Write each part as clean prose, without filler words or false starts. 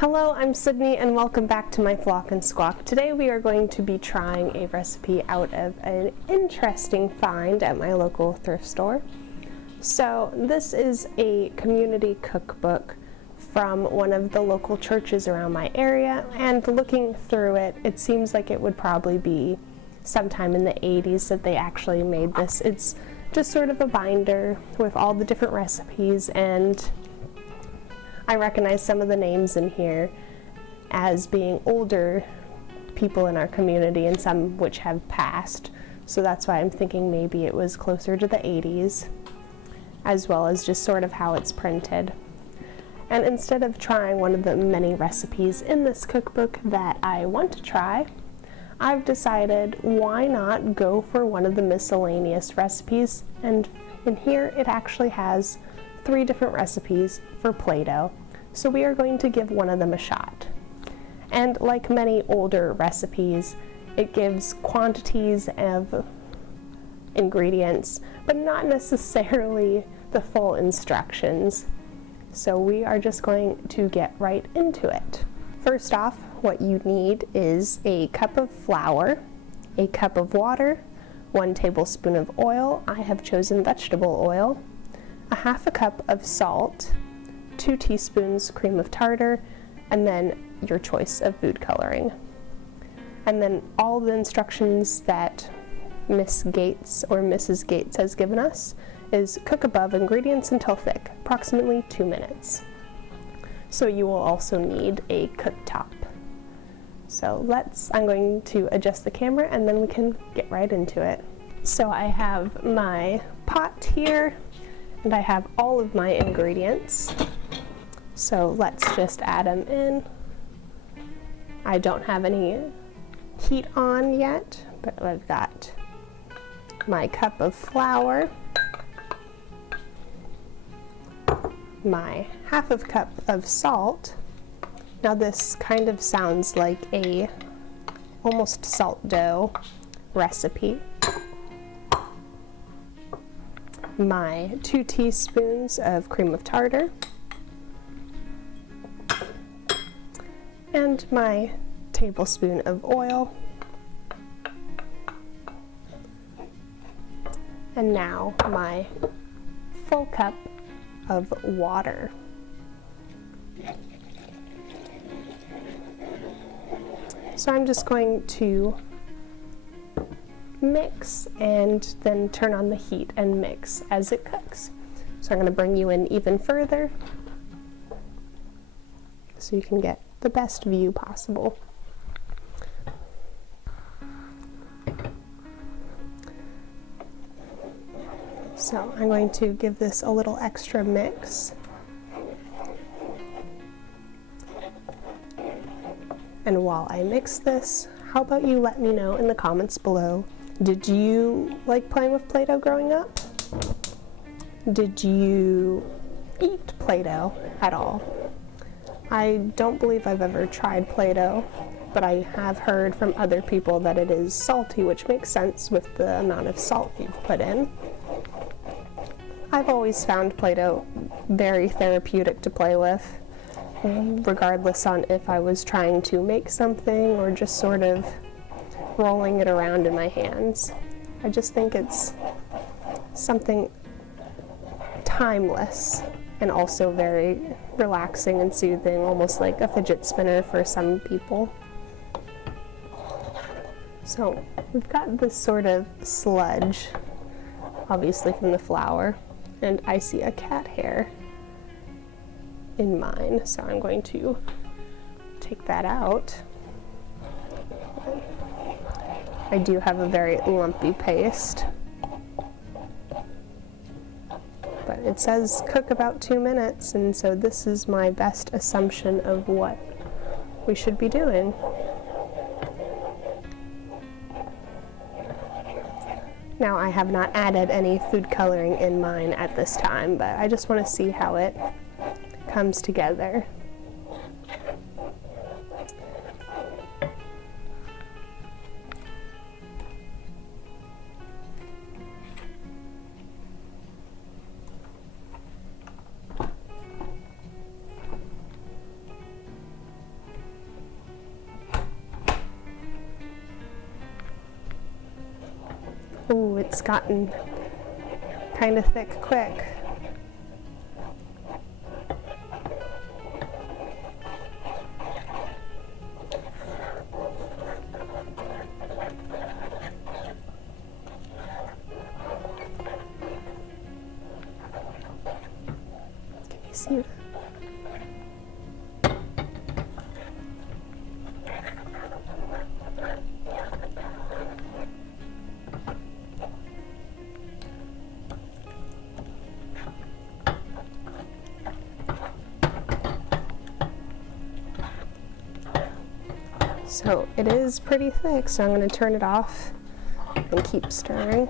Hello, I'm Sydney and welcome back to my Flock and Squawk. Today we are going to be trying a recipe out of an interesting find at my local thrift store. So this is a community cookbook from one of the local churches around my area, and looking through it, it seems like it would probably be sometime in the 80s that they actually made this. It's just sort of a binder with all the different recipes, and I recognize some of the names in here as being older people in our community and some which have passed. So that's why I'm thinking maybe it was closer to the 80s, as well as just sort of how it's printed. And instead of trying one of the many recipes in this cookbook that I want to try, I've decided why not go for one of the miscellaneous recipes. And in here it actually has 3 different recipes for Play-Doh, so we are going to give one of them a shot. And like many older recipes, it gives quantities of ingredients, but not necessarily the full instructions. So we are just going to get right into it. First off, what you need is a cup of flour, a cup of water, 1 tablespoon of oil. I have chosen vegetable oil, a half a cup of salt, 2 teaspoons cream of tartar, and then your choice of food coloring. And then all the instructions that Miss Gates or Mrs. Gates has given us is cook above ingredients until thick, approximately 2 minutes. So you will also need a cooktop. So I'm going to adjust the camera and then we can get right into it. So I have my pot here, and I have all of my ingredients. So let's just add them in. I don't have any heat on yet, but I've got my cup of flour, my half of cup of salt. Now this kind of sounds like a almost salt dough recipe. My 2 teaspoons of cream of tartar, and my tablespoon of oil. And now my full cup of water. So I'm just going to mix and then turn on the heat and mix as it cooks. So I'm going to bring you in even further so you can get the best view possible. So I'm going to give this a little extra mix. And while I mix this, how about you let me know in the comments below, did you like playing with Play-Doh growing up? Did you eat Play-Doh at all? I don't believe I've ever tried Play-Doh, but I have heard from other people that it is salty, which makes sense with the amount of salt you've put in. I've always found Play-Doh very therapeutic to play with, regardless on if I was trying to make something or just sort of rolling it around in my hands. I just think it's something timeless and also very relaxing and soothing, almost like a fidget spinner for some people. So we've got this sort of sludge, obviously from the flour, and I see a cat hair in mine, so I'm going to take that out. I do have a very lumpy paste, but it says cook about 2 minutes, and so this is my best assumption of what we should be doing. Now I have not added any food coloring in mine at this time, but I just want to see how it comes together. Ooh, it's gotten kind of thick quick. Can you see that? So it is pretty thick, so I'm going to turn it off and keep stirring.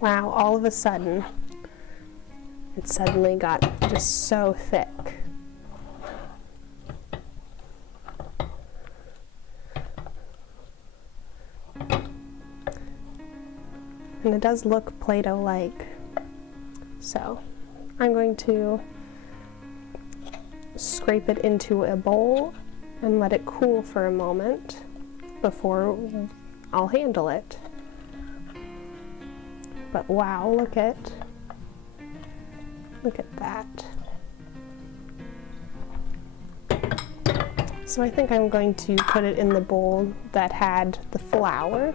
Wow, all of a sudden, it suddenly got just so thick. And it does look Play-Doh-like. So I'm going to scrape it into a bowl and let it cool for a moment before I'll handle it. But wow, look at that. So I think I'm going to put it in the bowl that had the flour.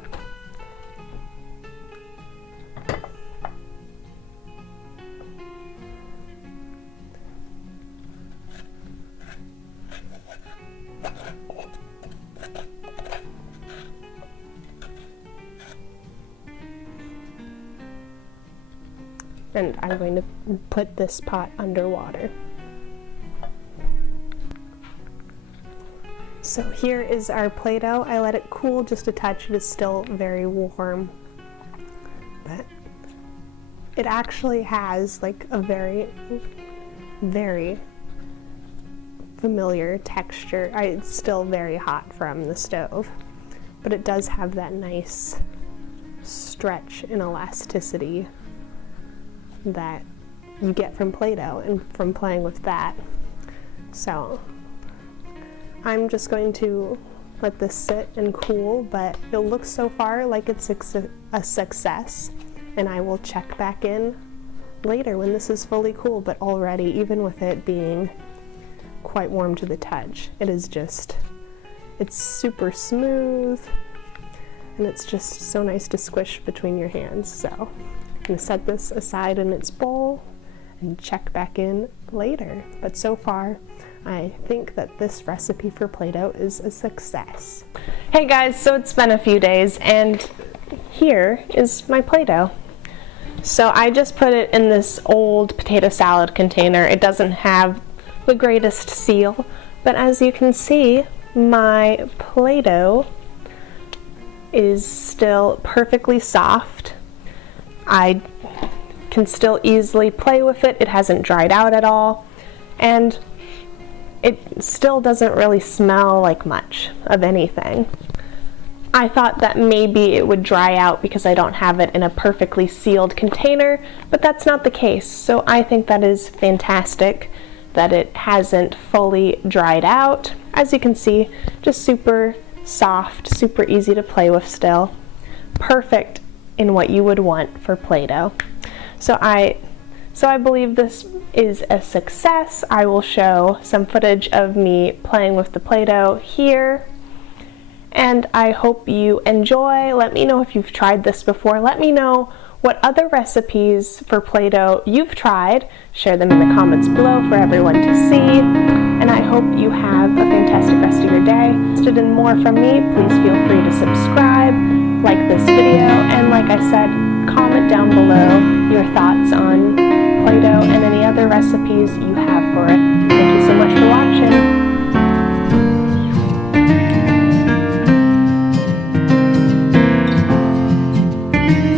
And I'm going to put this pot underwater. So here is our Play-Doh. I let it cool just a touch. It is still very warm, but it actually has like a very, very familiar texture. It's still very hot from the stove, but it does have that nice stretch and elasticity that you get from Play-Doh and from playing with that. So I'm just going to let this sit and cool, but it looks so far like it's a success, and I will check back in later when this is fully cool. But already, even with it being quite warm to the touch, it's super smooth, and it's just so nice to squish between your hands. So I'm gonna set this aside in its bowl and check back in later. But so far, I think that this recipe for Play-Doh is a success. Hey guys, so it's been a few days, and here is my Play-Doh. So I just put it in this old potato salad container. It doesn't have the greatest seal, but as you can see, my Play-Doh is still perfectly soft. I can still easily play with it. It hasn't dried out at all, and it still doesn't really smell like much of anything. I thought that maybe it would dry out because I don't have it in a perfectly sealed container, but that's not the case. So I think that is fantastic that it hasn't fully dried out. As you can see, just super soft, super easy to play with still. Perfect in what you would want for Play-Doh. So I believe this is a success. I will show some footage of me playing with the Play-Doh here, and I hope you enjoy. Let me know if you've tried this before. Let me know what other recipes for Play-Doh you've tried. Share them in the comments below for everyone to see, and I hope you have a fantastic rest of your day. If you're interested in more from me, please feel free to subscribe, like this video, and like I said, comment down below your thoughts on Play-Doh and any other recipes you have for it. Thank you so much for watching.